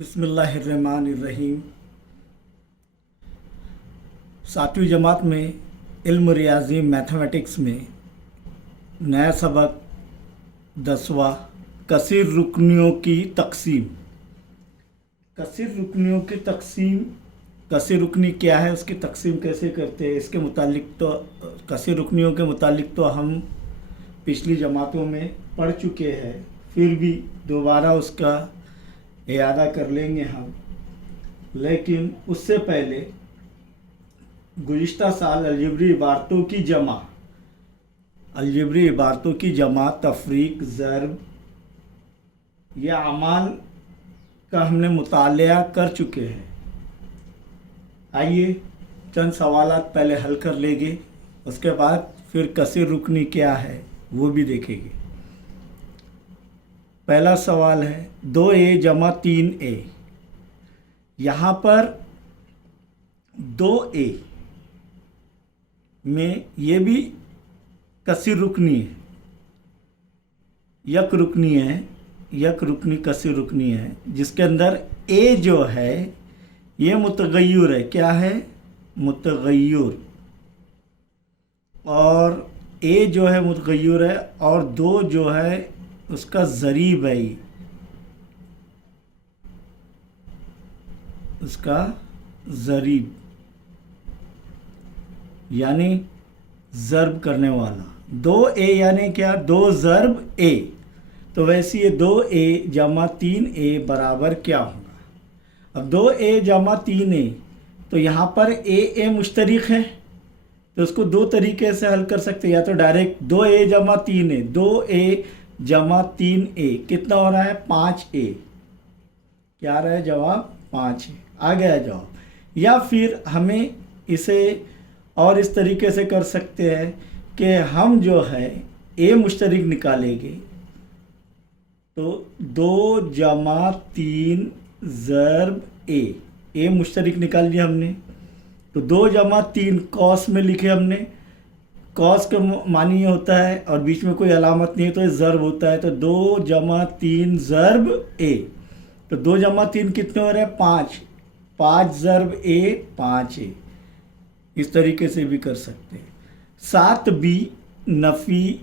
बिस्मिल्लाहिर्रहमानिर्रहीम। सातवीं जमात में इल्म रियाजी मैथमेटिक्स में नया सबक 10वां कसीर रुकनियों की तकसीम। कसीर रुकनियों की तकसीम, कसीर रुकनी क्या है, उसकी तकसीम कैसे करते हैं, इसके मुतालिक तो कसीर रुकनियों के मुतालिक तो हम पिछली जमातों में पढ़ चुके हैं, फिर भी दोबारा उसका इयादा कर लेंगे हम। लेकिन उससे पहले गुज़िश्ता साल अलजबरी इबारतों की जमा, तफरीक, ज़र्ब या अमाल का हमने मुतालिया कर चुके हैं। आइए चंद सवालात पहले हल कर लेंगे, उसके बाद फिर कसीर रुकनी क्या है वो भी देखेंगे। पहला सवाल है 2a जमा 3a। यहाँ पर 2a में ये भी कसीर रुकनी है, यक रुकनी कसीर रुकनी है, जिसके अंदर a जो है ये मुतगय्युर है। क्या है? मुतगय्युर। और a जो है मुतगय्युर है और 2 जो है उसका ज़रीब है, उसका ज़रीब यानी ज़र्ब करने वाला। 2a यानी क्या? 2 ज़र्ब a। तो वैसे ये 2a जमा 3a बराबर क्या होगा? अब 2a जमा 3a, तो यहाँ पर a मुश्तरिक है, तो उसको दो तरीके से हल कर सकते हैं। या तो डायरेक्ट 2a जमा 3a, 2a जमा 3a कितना हो रहा है? 5a। क्या आ रहा है जवाब? 5a आ गया जवाब। या फिर हमें इसे और इस तरीके से कर सकते हैं कि हम जो है a मुश्तरिक निकालेंगे, तो 2 जमा 3 ज़र्ब a मुश्तरिक निकाल लिया हमने, तो 2 जमा 3 कॉस में लिखे हमने। कॉस का मानी ये होता है और बीच में कोई अलामत नहीं है तो ये ज़र्ब होता है, तो 2 जमा 3 ज़र्ब a। तो 2 जमा 3 कितने हो रहे हैं? 5। 5 ज़र्ब a 5a। इस तरीके से भी कर सकते हैं। 7b नफ़ी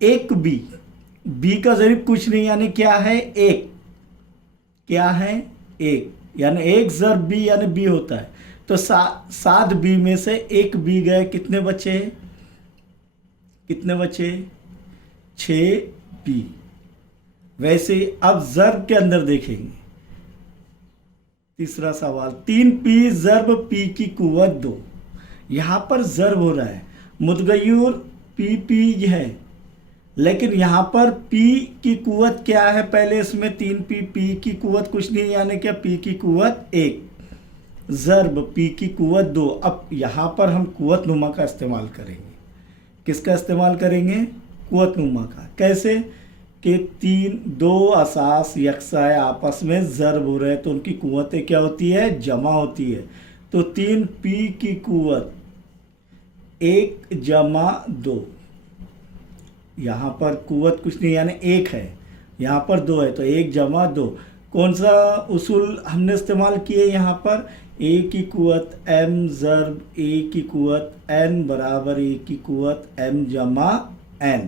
1b। b का ज़रीब कुछ नहीं, यानी क्या है? 1। क्या है? 1, यानी 1 ज़र्ब b यानी b होता है। तो 7b में से 1b गए, कितने बचे? 6b। वैसे अब ज़र्ब के अंदर देखेंगे। तीसरा सवाल 3p ज़र्ब p की कुव्वत 2। यहाँ पर ज़र्ब हो रहा है, मुतगय्युर p है, लेकिन यहाँ पर p की कुव्वत क्या है? पहले इसमें 3p, p की कुव्वत कुछ नहीं, यानी क्या? p की कुव्वत 1, ज़र्ब p की कुव्वत 2। अब यहाँ पर हम कुव्वत नुमा का इस्तेमाल करेंगे। किसका इस्तेमाल करेंगे? कुव्वत नुमा का। कैसे? कि 2 असास यकसा आपस में ज़र्ब हो रहे हैं, तो उनकी कुव्वतें क्या होती है? जमा होती है। तो 3p की कुव्वत 1 जमा 2। यहाँ पर कुव्वत कुछ नहीं, यानी 1 है, यहाँ पर 2 है, तो 1 जमा 2। कौन सा उसूल हमने इस्तेमाल किए यहाँ पर? a की कुव्वत m ज़र्ब a की कुव्वत n बराबर a की कुव्वत m जमा n।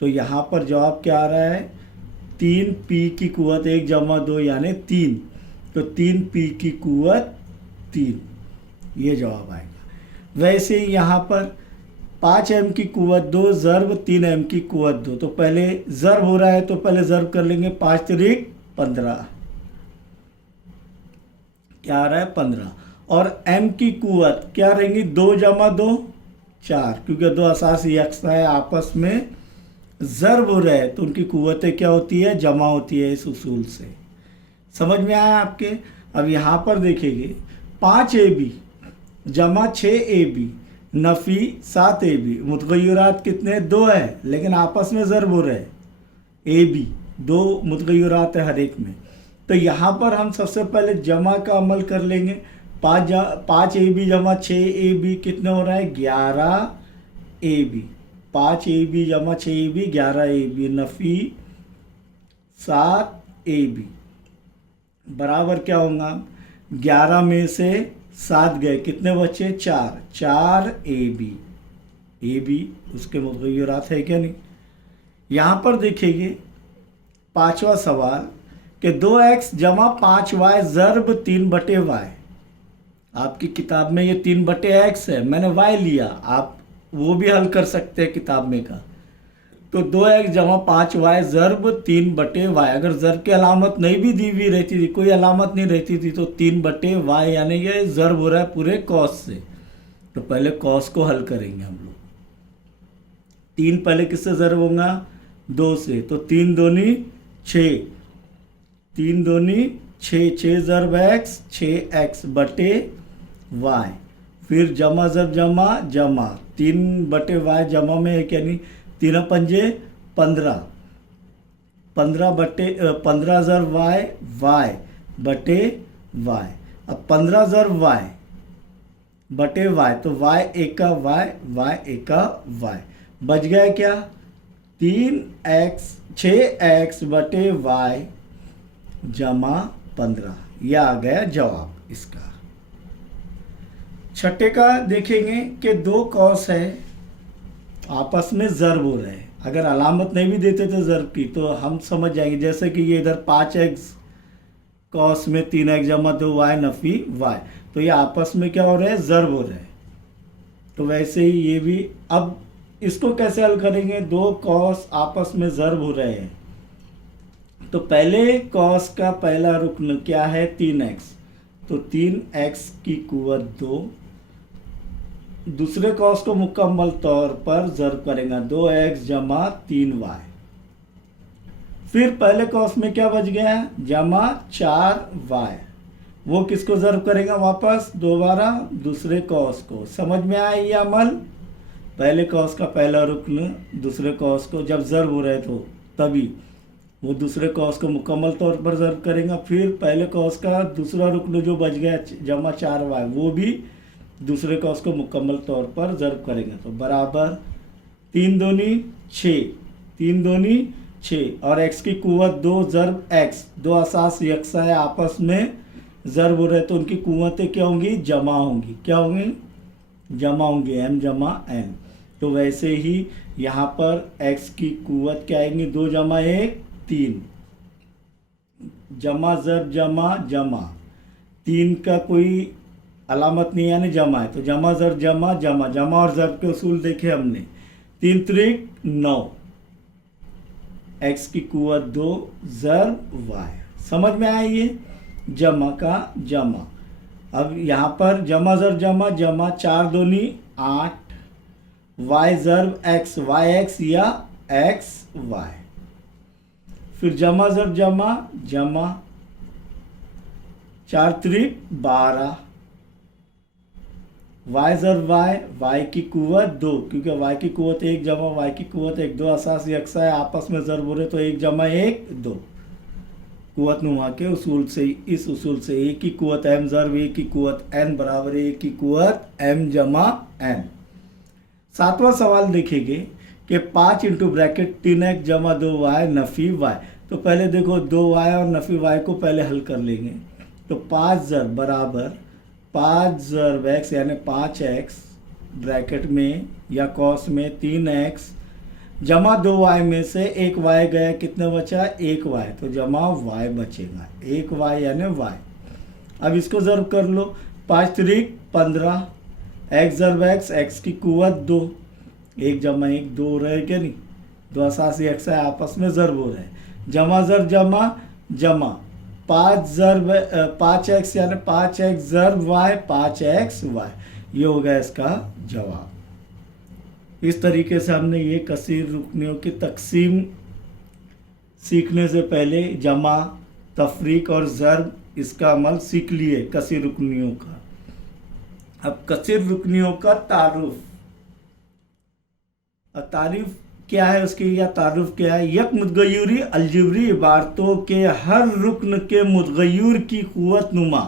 तो यहाँ पर जवाब क्या आ रहा है? 3p की कुव्वत 1 जमा 2 यानी 3, तो 3p की कुव्वत 3, ये जवाब आएगा। वैसे ही यहाँ पर 5m की कुव्वत 2 ज़र्ब 3m की कुव्वत 2। तो पहले ज़र्ब हो रहा है तो पहले ज़र्ब कर लेंगे। 5 तिरिक 15, क्या आ रहा है? 15। और m की कुव्वत क्या रहेंगी? 2 जमा 2 4, क्योंकि 2 असास यकसा है, आपस में ज़र्ब हो रहे हैं, तो उनकी कुव्वतें क्या होती है? जमा होती है। इस उसूल से समझ में आया आपके? अब यहाँ पर देखेंगे 5ab जमा 6ab नफ़ी 7ab। मुतगय्युरात कितने? 2 है, लेकिन आपस में ज़र्ब हो रहे हैं। ab 2 मुतगय्युरात है हर एक में, तो यहाँ पर हम सबसे पहले जमा का अमल कर लेंगे। 5ab जमा 6ab कितने हो रहा है? 11ab। 5ab जमा 6ab 11ab नफ़ी 7ab। बराबर क्या होगा, 11 में से 7 गए, कितने बचे, 4, 4 ए बी उसके मुतग़य्यरात है क्या नहीं। यहाँ पर देखिए 5वां सवाल कि 2x जमा 5y ज़र्ब 3/y। आपकी किताब में ये 3/x है, मैंने y लिया, आप वो भी हल कर सकते हैं किताब में का। तो 2x जमा 5y ज़र्ब 3/y, अगर ज़र्ब की अलामत नहीं भी दी हुई रहती थी, कोई अलामत नहीं रहती थी, तो 3/y यानी ये ज़र्ब हो रहा है पूरे कॉस से। तो पहले कॉस को हल करेंगे हम लोग। 3 पहले किससे ज़र्ब होगा, 2 से, तो 3 दूनी 6, 3 दूनी 6, 6 ज़र्ब x, 6x बटे y, फिर जमा ज़र्ब जमा जमा 3/y जमा में है क्या नहीं, 3 पंजे 15, 15 ज़र्ब y बटे y। अब 15 ज़र्ब y बटे y, तो y एका y एका y, बच गया क्या, 3x 6x बटे y जमा 15। यह आ गया जवाब इसका। छठे का देखेंगे कि 2 कॉस है, आपस में ज़र्ब हो रहे हैं। अगर अलामत नहीं भी देते थे ज़र्ब की तो हम समझ जाएंगे, जैसे कि ये इधर 5x कॉस में 3x जमा 2y नफ़ी y, तो ये आपस में क्या हो रहा है, ज़र्ब हो रहा है। तो वैसे ही ये भी, अब इसको कैसे हल करेंगे, 2 कॉस आपस में ज़र्ब हो रहे हैं, तो पहले कॉस का पहला रुकन क्या है, 3x, तो 3x की कुवत 2, दूसरे कॉस को मुकम्मल तौर पर ज़र्ब करेंगे, 2x जमा 3y, फिर पहले कॉस में क्या बच गया, जमा 4y, वो किसको ज़र्ब करेगा वापस, दोबारा दूसरे कॉस को। समझ में आया ये अमल, पहले कॉस का पहला रुकन दूसरे कॉस को जब ज़र्ब हो रहे तो तभी वो दूसरे कॉस को मुकम्मल तौर पर ज़र्ब करेगा, फिर पहले कॉस का दूसरा रुकन जो बच गया जमा 4y, वो भी दूसरे कॉस को मुकम्मल तौर पर ज़र्ब करेंगे, तो बराबर 3 दूनी 6, 3 दूनी 6, और x की कुवत 2 ज़र्ब x, 2 असास यकसा है, आपस में ज़र्ब हो रहे तो उनकी कुवतें क्या होंगी, जमा होंगी, क्या होंगी, जमा होंगी, m जमा n। तो वैसे ही यहाँ पर x की कुवत क्या आएंगी, 2 जमा 1 3, जमा ज़र्ब जमा जमा, 3 का कोई अलामत नहीं यानी जमा है, तो जमा ज़र्ब जमा जमा, जमा और ज़र्ब के उसूल देखे हमने, 3 त्रिक 9, x की कुवत 2 ज़र्ब y। समझ में आया ये जमा का जमा। अब यहाँ पर जमा ज़र्ब जमा जमा, 4 दूनी 8, y ज़र्ब x, yx या xy, फिर जमा ज़र्ब जमा जमा, 4 त्रिक 12, y ज़र्ब y की कुवत 2, क्योंकि y की कुवत 1 जमा y की कुवत 1, 2 असास यकसा है, आपस में ज़र्ब हो रहे तो 1 जमा 1 2, कुवत नुमा के उसूल से, इस उसूल से a की कुवत m ज़र्ब a की कुवत n बराबर a की कुवत m जमा n। 7वां सवाल देखेंगे कि 5 इंटू ब्रैकेट 3x जमा 2y नफ़ी y। तो पहले देखो 2y और नफ़ी y को पहले हल कर लेंगे, तो 5 ज़र्ब बराबर 5 ज़र्ब x यानी 5x ब्रैकेट में या कॉस में 3x जमा 2y में से 1y गया, कितने बचा, 1y, तो जमा y बचेगा, 1y यानी y। अब इसको ज़र्ब कर लो, 5 त्रिक 15, x ज़र्ब x, x की कुवत 2, 1 जमा 1 2 रहे क्या नहीं, 2 असासी x है, आपस में ज़र्ब हो रहे हैं, जमा ज़र्ब जमा जमा, 5 ज़र्ब 5x यानी 5x ज़र्ब y, 5xy, ये हो गया इसका जवाब। इस तरीके से हमने ये कसीर रुकनियों की तकसीम सीखने से पहले जमा, तफरीक और ज़र्ब इसका अमल सीख लिए कसीर रुकनियों का। अब कसीर रुकनियों का तारुफ, तारीफ क्या है उसकी या तारुफ क्या है, यक मुतगय्युरी अलजबरी इबारतों के हर रुकन के मुतगय्युर की क़ुव्वत नुमा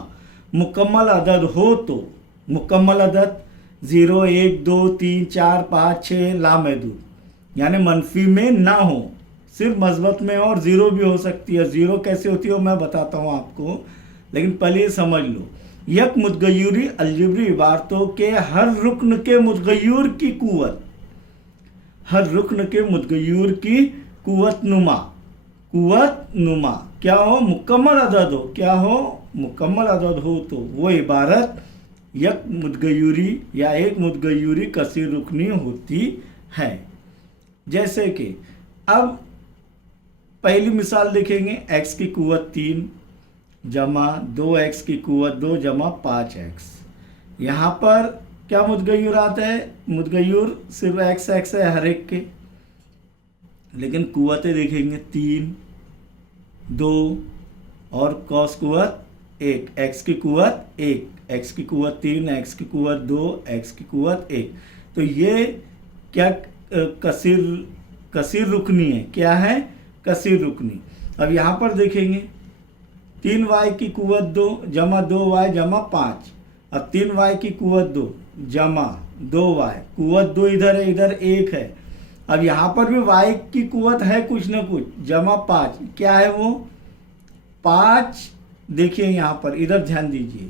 मुकम्मल अदद हो तो, मुकम्मल अदद 0 1 2 3 4 5 6 लामहदूद यानी मनफी में ना हो, सिर्फ मस्बत में और ज़ीरो भी हो सकती है। ज़ीरो कैसे होती है वो मैं बताता हूँ आपको, लेकिन पहले ये समझ लो। यक मुतगय्युरी अलजबरी इबारतों के हर रुकन के मुतगय्युर की कुव्वत, हर रुकन के मुतगय्युर की कुव्वत नुमा, कुव्वत नुमा क्या हो, मुकम्मल अदद हो, क्या हो, मुकम्मल अदद हो, तो वो इबारत यक मुतगय्युरी या एक मुतगय्युरी कसीर रुकनी होती है। जैसे कि अब पहली मिसाल देखेंगे, x की कुव्वत 3 जमा 2x की कुव्वत 2 जमा 5x। यहाँ पर क्या मुतगय्युर आता है, मुतगय्युर सिर्फ x है हर एक के, लेकिन कुव्वतें देखेंगे 3 2 और कॉस कुव्वत 1, x की कुव्वत 1, x की कुव्वत 3, x की कुव्वत 2, x की कुव्वत 1। तो ये क्या कसीर रुकनी है, क्या है, कसीर रुकनी। अब यहाँ पर देखेंगे 3y की कुव्वत 2 जमा 2y जमा 5। अब 3y की कुव्वत 2 जमा 2y, कुव्वत 2 इधर है, इधर 1 है। अब यहाँ पर भी y की कुव्वत है कुछ ना कुछ, जमा 5, क्या है वो 5। देखिए यहाँ पर, इधर ध्यान दीजिए,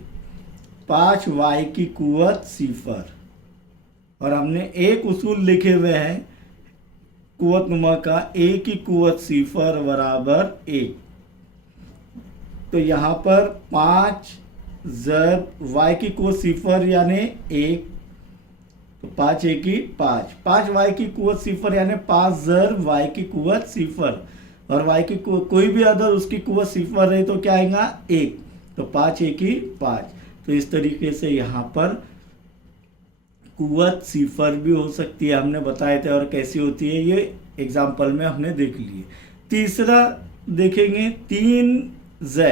5y की कुव्वत 0। और हमने एक उसूल लिखे हुए हैं कुव्वत नुमा का, a की कुव्वत 0 बराबर 1। तो यहाँ पर 5 ज़रब y की कुव्वत 0 यानी 1, तो 5 1 की 5, 5y की कुव्वत 0 यानी 5 ज़रब y की कुव्वत 0। और y की कोई भी अदद उसकी कुव्वत 0 रहे तो क्या आएगा 1, तो 5 1 की 5। तो इस तरीके से यहाँ पर कुव्वत 0 भी हो सकती है, हमने बताए थे, और कैसी होती है ये एग्जाम्पल में हमने देख लिए। तीसरा देखेंगे 3z,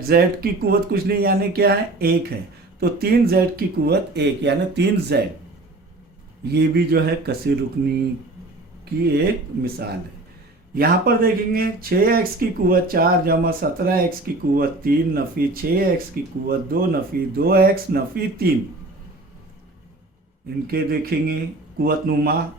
z की कुव्वत कुछ नहीं यानी क्या है 1 है, तो 3z की कुव्वत 1 यानी 3z। ये भी जो है कसीर रुकनी की एक मिसाल है। यहाँ पर देखेंगे 6x की कुव्वत 4 जमा 17x की कुव्वत 3 नफ़ी 6x की कुव्वत 2 नफ़ी 2x नफ़ी 3। इनके देखेंगे कुव्वत नुमा,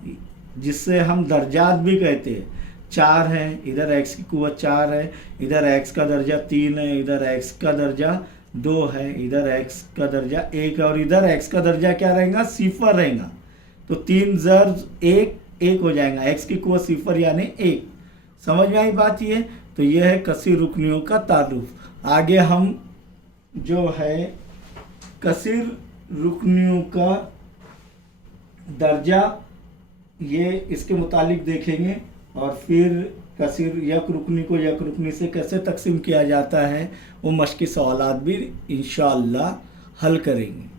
जिससे हम दर्जात भी कहते हैं। 4 है, इधर x की कुव्वत 4 है, इधर x का दर्जा 3 है, इधर x का दर्जा 2 है, इधर x का दर्जा 1 है, और इधर x का दर्जा क्या रहेगा 0 रहेगा। तो 3 ज़रब 1 हो जाएगा, x की कुव्वत 0 यानी 1। समझ में आई बात ये? तो यह है कसीर रुकनियों का ताल्लुक़। आगे हम जो है कसीर रुकनियों का दर्जा ये इसके मुतालिक देखेंगे, और फिर कसीर यक रुकनी को यक रुकनी से कैसे तकसीम किया जाता है वो मश्की सवालात भी इंशाअल्लाह हल करेंगे।